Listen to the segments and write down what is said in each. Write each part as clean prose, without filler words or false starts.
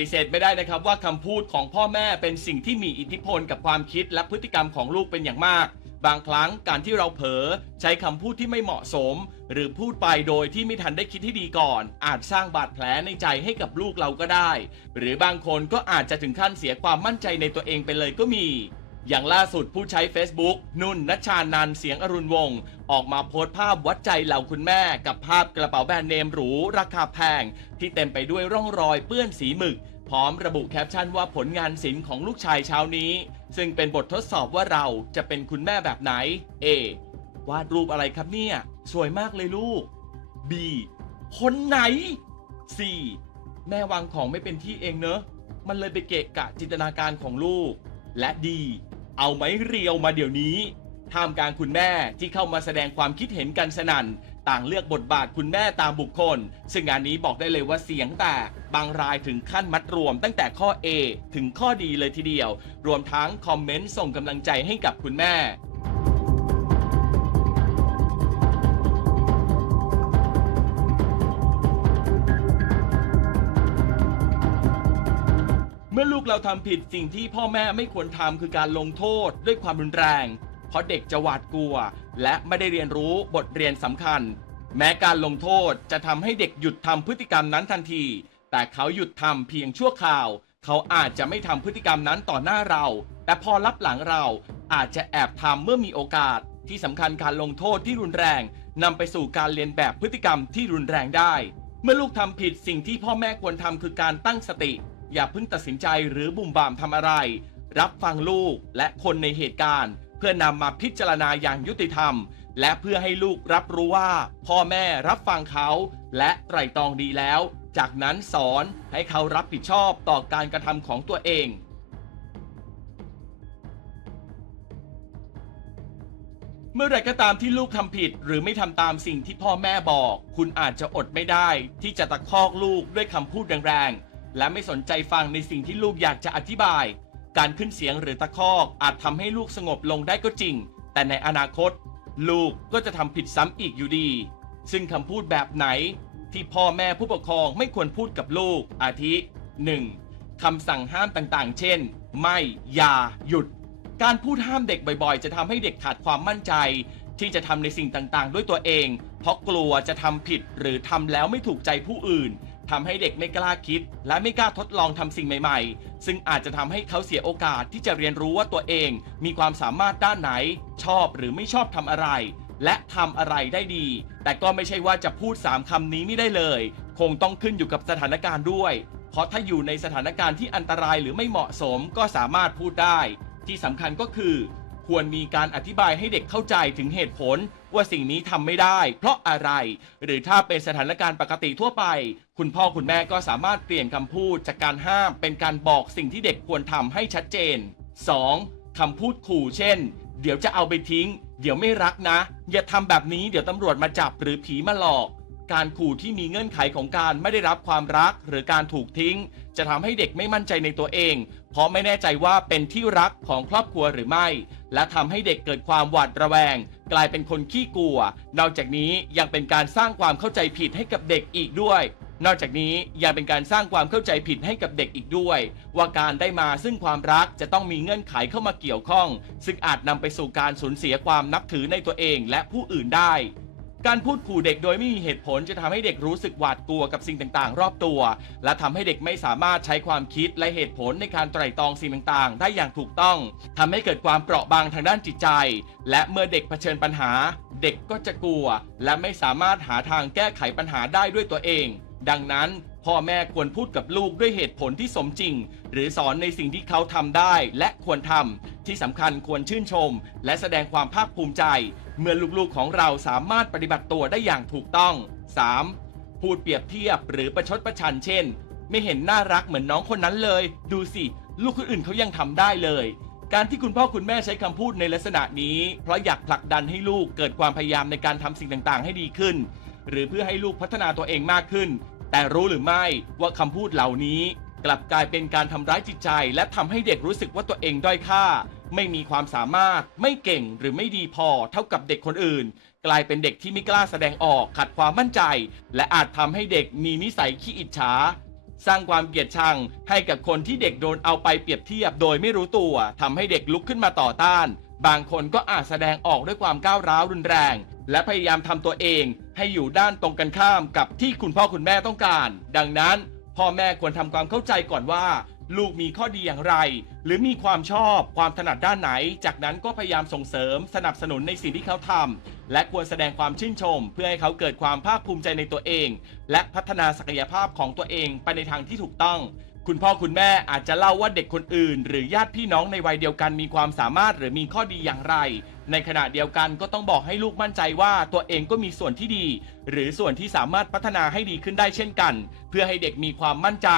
ฏิเสธไม่ได้นะครับว่าคำพูดของพ่อแม่เป็นสิ่งที่มีอิทธิพลกับความคิดและพฤติกรรมของลูกเป็นอย่างมากบางครั้งการที่เราเผลอใช้คำพูดที่ไม่เหมาะสมหรือพูดไปโดยที่ไม่ทันได้คิดให้ดีก่อนอาจสร้างบาดแผลในใจให้กับลูกเราก็ได้หรือบางคนก็อาจจะถึงขั้นเสียความมั่นใจในตัวเองไปเลยก็มีอย่างล่าสุดผู้ใช้ Facebook นุ่นณชานันท์เสียงอรุณวงศ์ออกมาโพสต์ภาพวัดใจเหล่าคุณแม่กับภาพกระเป๋าแบรนด์เนมหรูราคาแพงที่เต็มไปด้วยร่องรอยเปื้อนสีหมึกพร้อมระบุแคปชั่นว่าผลงานศิลป์ของลูกชายเช้านี้ซึ่งเป็นบททดสอบว่าเราจะเป็นคุณแม่แบบไหน A วาดรูปอะไรครับเนี่ยสวยมากเลยลูก B คนไหน C แม่วางของไม่เป็นที่เองเนอะมันเลยไปเกะกะจินตนาการของลูกและ D เอาไม้เรียวมาเดี๋ยวนี้ท่ามกลางคุณแม่ที่เข้ามาแสดงความคิดเห็นกันสนั่นต่างเลือกบทบาทคุณแม่ตามบุคคลซึ่งงานนี้บอกได้เลยว่าเสียงแตกบางรายถึงขั้นมัดรวมตั้งแต่ข้อ A ถึงข้อดีเลยทีเดียวรวมทั้งคอมเมนต์ส่งกำลังใจให้กับคุณแม่เมื่อลูกเราทำผิดสิ่งที่พ่อแม่ไม่ควรทำคือการลงโทษด้วยความรุนแรงเพราะเด็กจะหวาดกลัวและไม่ได้เรียนรู้บทเรียนสำคัญแม้การลงโทษจะทำให้เด็กหยุดทำพฤติกรรมนั้นทันทีแต่เขาหยุดทำเพียงชั่วคราวเขาอาจจะไม่ทำพฤติกรรมนั้นต่อหน้าเราแต่พอรับหลังเราอาจจะแอบทำเมื่อมีโอกาสที่สำคัญการลงโทษที่รุนแรงนำไปสู่การเรียนแบบพฤติกรรมที่รุนแรงได้เมื่อลูกทำผิดสิ่งที่พ่อแม่ควรทำคือการตั้งสติอย่าเพิ่งตัดสินใจหรือบุ่มบ่ามทำอะไรรับฟังลูกและคนในเหตุการณ์เพื่อนำมาพิจารณาอย่างยุติธรรมและเพื่อให้ลูกรับรู้ว่าพ่อแม่รับฟังเขาและไตร่ตรองดีแล้วจากนั้นสอนให้เขารับผิดชอบต่อการกระทำของตัวเองเมื่อไรก็ตามที่ลูกทำผิดหรือไม่ทำตามสิ่งที่พ่อแม่บอกคุณอาจจะอดไม่ได้ที่จะตะคอกลูกด้วยคำพูดแรงๆและไม่สนใจฟังในสิ่งที่ลูกอยากจะอธิบายการขึ้นเสียงหรือตะคอกอาจทำให้ลูกสงบลงได้ก็จริงแต่ในอนาคตลูกก็จะทำผิดซ้ำอีกอยู่ดีซึ่งคำพูดแบบไหนที่พ่อแม่ผู้ปกครองไม่ควรพูดกับลูกอาทิ 1. คำสั่งห้ามต่างๆเช่นไม่อย่าหยุดการพูดห้ามเด็กบ่อยๆจะทำให้เด็กขาดความมั่นใจที่จะทำในสิ่งต่างๆด้วยตัวเองเพราะกลัวจะทำผิดหรือทำแล้วไม่ถูกใจผู้อื่นทำให้เด็กไม่กล้าคิดและไม่กล้าทดลองทำสิ่งใหม่ๆซึ่งอาจจะทำให้เขาเสียโอกาสที่จะเรียนรู้ว่าตัวเองมีความสามารถด้านไหนชอบหรือไม่ชอบทำอะไรและทำอะไรได้ดีแต่ก็ไม่ใช่ว่าจะพูด3คำนี้ไม่ได้เลยคงต้องขึ้นอยู่กับสถานการณ์ด้วยเพราะถ้าอยู่ในสถานการณ์ที่อันตรายหรือไม่เหมาะสมก็สามารถพูดได้ที่สำคัญก็คือควรมีการอธิบายให้เด็กเข้าใจถึงเหตุผลว่าสิ่งนี้ทำไม่ได้เพราะอะไรหรือถ้าเป็นสถานการณ์ปกติทั่วไปคุณพ่อคุณแม่ก็สามารถเปลี่ยนคำพูดจากการห้ามเป็นการบอกสิ่งที่เด็กควรทำให้ชัดเจน 2. คำพูดขู่เช่นเดี๋ยวจะเอาไปทิ้งเดี๋ยวไม่รักนะอย่าทำแบบนี้เดี๋ยวตำรวจมาจับหรือผีมาหลอกการขู่ที่มีเงื่อนไขของการไม่ได้รับความรักหรือการถูกทิ้งจะทำให้เด็กไม่มั่นใจในตัวเองเพราะไม่แน่ใจว่าเป็นที่รักของครอบครัวหรือไม่และทำให้เด็กเกิดความหวาดระแวงกลายเป็นคนขี้กลัวนอกจากนี้ยังเป็นการสร้างความเข้าใจผิดให้กับเด็กอีกด้วยนอกจากนี้ยังเป็นการสร้างความเข้าใจผิดให้กับเด็กอีกด้วยว่าการได้มาซึ่งความรักจะต้องมีเงื่อนไขเข้ามาเกี่ยวข้องซึ่งอาจนำไปสู่การสูญเสียความนับถือในตัวเองและผู้อื่นได้การพูดขู่เด็กโดยไม่มีเหตุผลจะทำให้เด็กรู้สึกหวาดกลัวกับสิ่งต่างๆรอบตัวและทำให้เด็กไม่สามารถใช้ความคิดและเหตุผลในการไตร่ตรองสิ่งต่างๆได้อย่างถูกต้องทำให้เกิดความเปราะบางทางด้านจิตใจและเมื่อเด็กเผชิญปัญหาเด็กก็จะกลัวและไม่สามารถหาทางแก้ไขปัญหาได้ด้วยตัวเองดังนั้นพ่อแม่ควรพูดกับลูกด้วยเหตุผลที่สมจริงหรือสอนในสิ่งที่เขาทำได้และควรทำที่สำคัญควรชื่นชมและแสดงความภาคภูมิใจเมื่อลูกๆของเราสามารถปฏิบัติตัวได้อย่างถูกต้อง 3. พูดเปรียบเทียบหรือประชดประชันเช่นไม่เห็นน่ารักเหมือนน้องคนนั้นเลยดูสิลูกคนอื่นเขายังทำได้เลยการที่คุณพ่อคุณแม่ใช้คำพูดในลักษณะนี้เพราะอยากผลักดันให้ลูกเกิดความพยายามในการทำสิ่งต่างๆให้ดีขึ้นหรือเพื่อให้ลูกพัฒนาตัวเองมากขึ้นแต่รู้หรือไม่ว่าคำพูดเหล่านี้กลับกลายเป็นการทำร้ายจิตใจและทำให้เด็กรู้สึกว่าตัวเองด้อยค่าไม่มีความสามารถไม่เก่งหรือไม่ดีพอเท่ากับเด็กคนอื่นกลายเป็นเด็กที่ไม่กล้าแสดงออกขัดความมั่นใจและอาจทำให้เด็กมีนิสัยขี้อิจฉา สร้างความเกลียดชังให้กับคนที่เด็กโดนเอาไปเปรียบเทียบโดยไม่รู้ตัวทำให้เด็กลุกขึ้นมาต่อต้านบางคนก็อาจแสดงออกด้วยความก้าวร้าวรุนแรงและพยายามทำตัวเองให้อยู่ด้านตรงกันข้ามกับที่คุณพ่อคุณแม่ต้องการดังนั้นพ่อแม่ควรทำความเข้าใจก่อนว่าลูกมีข้อดีอย่างไรหรือมีความชอบความถนัดด้านไหนจากนั้นก็พยายามส่งเสริมสนับสนุนในสิ่งที่เขาทำและควรแสดงความชื่นชมเพื่อให้เขาเกิดความภาคภูมิใจในตัวเองและพัฒนาศักยภาพของตัวเองไปในทางที่ถูกต้องคุณพ่อคุณแม่อาจจะเล่าว่าเด็กคนอื่นหรือญาติพี่น้องในวัยเดียวกันมีความสามารถหรือมีข้อดีอย่างไรในขณะเดียวกันก็ต้องบอกให้ลูกมั่นใจว่าตัวเองก็มีส่วนที่ดีหรือส่วนที่สามารถพัฒนาให้ดีขึ้นได้เช่นกันเพื่อให้เด็กมีความมั่นใจ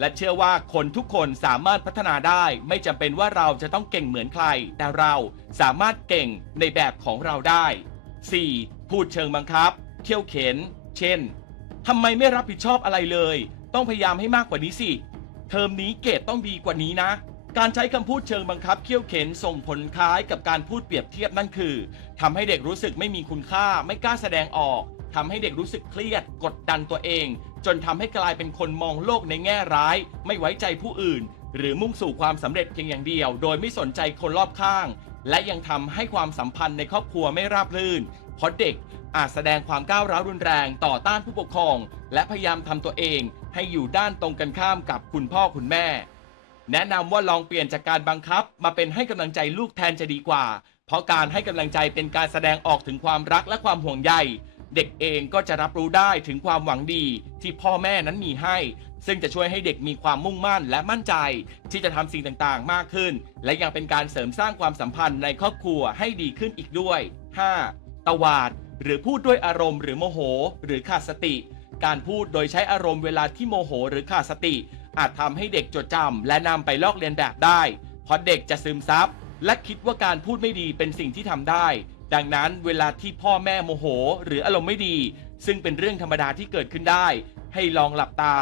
และเชื่อว่าคนทุกคนสามารถพัฒนาได้ไม่จำเป็นว่าเราจะต้องเก่งเหมือนใครแต่เราสามารถเก่งในแบบของเราได้ 4. พูดเชิงบังคับเขี่ยวเข็นเช่นทำไมไม่รับผิดชอบอะไรเลยต้องพยายามให้มากกว่านี้สิเทอมนี้เกรดต้องดีกว่านี้นะการใช้คำพูดเชิงบังคับเขี่ยวเข็นส่งผลคล้ายกับการพูดเปรียบเทียบนั่นคือทำให้เด็กรู้สึกไม่มีคุณค่าไม่กล้าแสดงออกทำให้เด็กรู้สึกเครียดกดดันตัวเองจนทำให้กลายเป็นคนมองโลกในแง่ร้ายไม่ไว้ใจผู้อื่นหรือมุ่งสู่ความสำเร็จเพียงอย่างเดียวโดยไม่สนใจคนรอบข้างและยังทำให้ความสัมพันธ์ในครอบครัวไม่ราบรื่นเพราะเด็กอาจแสดงความก้าวร้าวรุนแรงต่อต้านผู้ปกครองและพยายามทำตัวเองให้อยู่ด้านตรงกันข้ามกับคุณพ่อคุณแม่แนะนำว่าลองเปลี่ยนจากการบังคับมาเป็นให้กำลังใจลูกแทนจะดีกว่าเพราะการให้กำลังใจเป็นการแสดงออกถึงความรักและความห่วงใยเด็กเองก็จะรับรู้ได้ถึงความหวังดีที่พ่อแม่นั้นมีให้ซึ่งจะช่วยให้เด็กมีความมุ่งมั่นและมั่นใจที่จะทำสิ่งต่างๆมากขึ้นและยังเป็นการเสริมสร้างความสัมพันธ์ในครอบครัวให้ดีขึ้นอีกด้วย 5. ตวาดหรือพูดด้วยอารมณ์หรือโมโหหรือขาดสติการพูดโดยใช้อารมณ์เวลาที่โมโหหรือขาดสติอาจทำให้เด็กจดจำและนำไปลอกเลียนแบบได้เพราะเด็กจะซึมซับและคิดว่าการพูดไม่ดีเป็นสิ่งที่ทำได้ดังนั้นเวลาที่พ่อแม่โมโหหรืออารมณ์ไม่ดีซึ่งเป็นเรื่องธรรมดาที่เกิดขึ้นได้ให้ลองหลับตา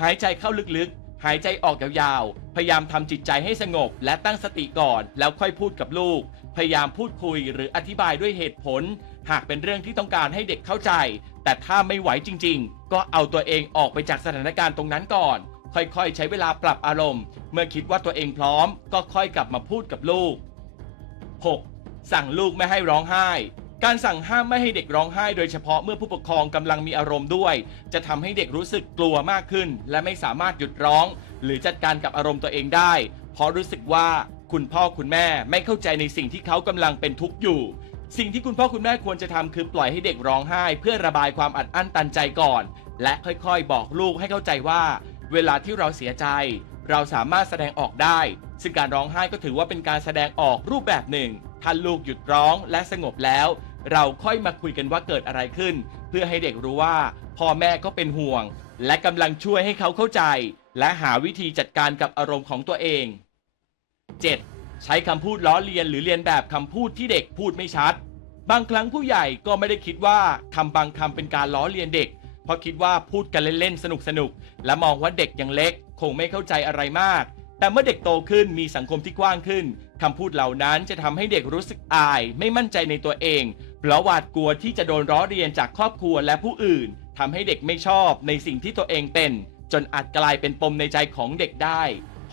หายใจเข้าลึกๆหายใจออกยาวๆพยายามทำจิตใจให้สงบและตั้งสติก่อนแล้วค่อยพูดกับลูกพยายามพูดคุยหรืออธิบายด้วยเหตุผลหากเป็นเรื่องที่ต้องการให้เด็กเข้าใจแต่ถ้าไม่ไหวจริงๆก็เอาตัวเองออกไปจากสถานการณ์ตรงนั้นก่อนค่อยๆใช้เวลาปรับอารมณ์เมื่อคิดว่าตัวเองพร้อมก็ค่อยกลับมาพูดกับลูก 6. สั่งลูกไม่ให้ร้องไห้การสั่งห้ามไม่ให้เด็กร้องไห้โดยเฉพาะเมื่อผู้ปกครองกำลังมีอารมณ์ด้วยจะทำให้เด็กรู้สึกกลัวมากขึ้นและไม่สามารถหยุดร้องหรือจัดการกับอารมณ์ตัวเองได้เพราะรู้สึกว่าคุณพ่อคุณแม่ไม่เข้าใจในสิ่งที่เขากำลังเป็นทุกข์อยู่สิ่งที่คุณพ่อคุณแม่ควรจะทำคือปล่อยให้เด็กร้องไห้เพื่อระบายความอัดอั้นตันใจก่อนและค่อยๆบอกลูกให้เข้าใจว่าเวลาที่เราเสียใจเราสามารถแสดงออกได้ซึ่งการร้องไห้ก็ถือว่าเป็นการแสดงออกรูปแบบหนึ่งถ้าลูกหยุดร้องและสงบแล้วเราค่อยมาคุยกันว่าเกิดอะไรขึ้นเพื่อให้เด็กรู้ว่าพ่อแม่ก็เป็นห่วงและกำลังช่วยให้เขาเข้าใจและหาวิธีจัดการกับอารมณ์ของตัวเอง 7. ใช้คำพูดล้อเลียนหรือเลียนแบบคำพูดที่เด็กพูดไม่ชัดบางครั้งผู้ใหญ่ก็ไม่ได้คิดว่าคำบางคำเป็นการล้อเลียนเด็กเพราะคิดว่าพูดกันเล่นๆสนุกๆและมองว่าเด็กยังเล็กคงไม่เข้าใจอะไรมากแต่เมื่อเด็กโตขึ้นมีสังคมที่กว้างขึ้นคำพูดเหล่านั้นจะทำให้เด็กรู้สึกอายไม่มั่นใจในตัวเองเพราะหวาดกลัวที่จะโดนล้อเลียนจากครอบครัวและผู้อื่นทำให้เด็กไม่ชอบในสิ่งที่ตัวเองเป็นจนอาจกลายเป็นปมในใจของเด็กได้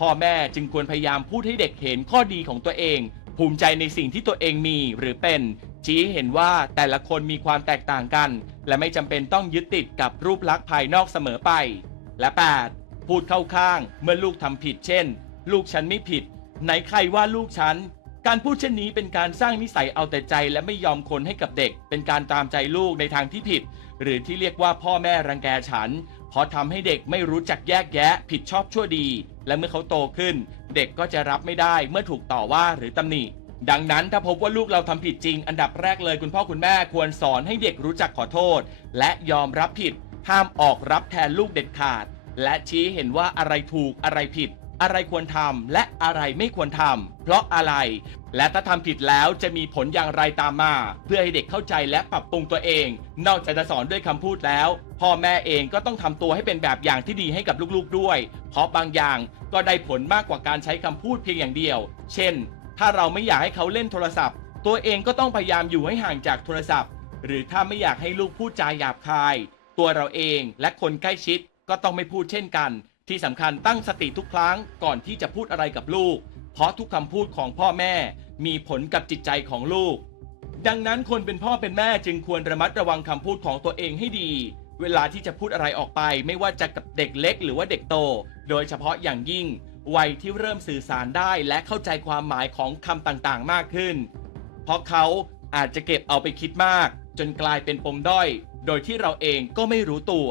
พ่อแม่จึงควรพยายามพูดให้เด็กเห็นข้อดีของตัวเองภูมิใจในสิ่งที่ตัวเองมีหรือเป็นชี้เห็นว่าแต่ละคนมีความแตกต่างกันและไม่จำเป็นต้องยึดติดกับรูปลักษณ์ภายนอกเสมอไปและ 8. พูดเข้าข้างเมื่อลูกทำผิดเช่นลูกฉันไม่ผิดไหนใครว่าลูกฉันการพูดเช่นนี้เป็นการสร้างนิสัยเอาแต่ใจและไม่ยอมคนให้กับเด็กเป็นการตามใจลูกในทางที่ผิดหรือที่เรียกว่าพ่อแม่รังแกฉันเพราะทำให้เด็กไม่รู้จักแยกแยะผิดชอบชั่วดีและเมื่อเขาโตขึ้นเด็กก็จะรับไม่ได้เมื่อถูกต่อว่าหรือตำหนิดังนั้นถ้าพบว่าลูกเราทำผิดจริงอันดับแรกเลยคุณพ่อคุณแม่ควรสอนให้เด็กรู้จักขอโทษและยอมรับผิดห้ามออกรับแทนลูกเด็ดขาดและชี้เห็นว่าอะไรถูกอะไรผิดอะไรควรทำและอะไรไม่ควรทำเพราะอะไรและถ้าทำผิดแล้วจะมีผลอย่างไรตามมาเพื่อให้เด็กเข้าใจและปรับปรุงตัวเองนอกจากจะสอนด้วยคำพูดแล้วพ่อแม่เองก็ต้องทำตัวให้เป็นแบบอย่างที่ดีให้กับลูกๆด้วยเพราะบางอย่างก็ได้ผลมากกว่าการใช้คำพูดเพียงอย่างเดียวเช่นถ้าเราไม่อยากให้เขาเล่นโทรศัพท์ตัวเองก็ต้องพยายามอยู่ให้ห่างจากโทรศัพท์หรือถ้าไม่อยากให้ลูกพูดจาหยาบคายตัวเราเองและคนใกล้ชิดก็ต้องไม่พูดเช่นกัน ที่สำคัญตั้งสติทุกครั้งก่อนที่จะพูดอะไรกับลูกเพราะทุกคำพูดของพ่อแม่มีผลกับจิตใจของลูกดังนั้นคนเป็นพ่อเป็นแม่จึงควรระมัดระวังคำพูดของตัวเองให้ดีเวลาที่จะพูดอะไรออกไปไม่ว่าจะกับเด็กเล็กหรือว่าเด็กโตโดยเฉพาะอย่างยิ่งวัยที่เริ่มสื่อสารได้และเข้าใจความหมายของคำต่างๆมากขึ้นเพราะเขาอาจจะเก็บเอาไปคิดมากจนกลายเป็นปมด้อยโดยที่เราเองก็ไม่รู้ตัว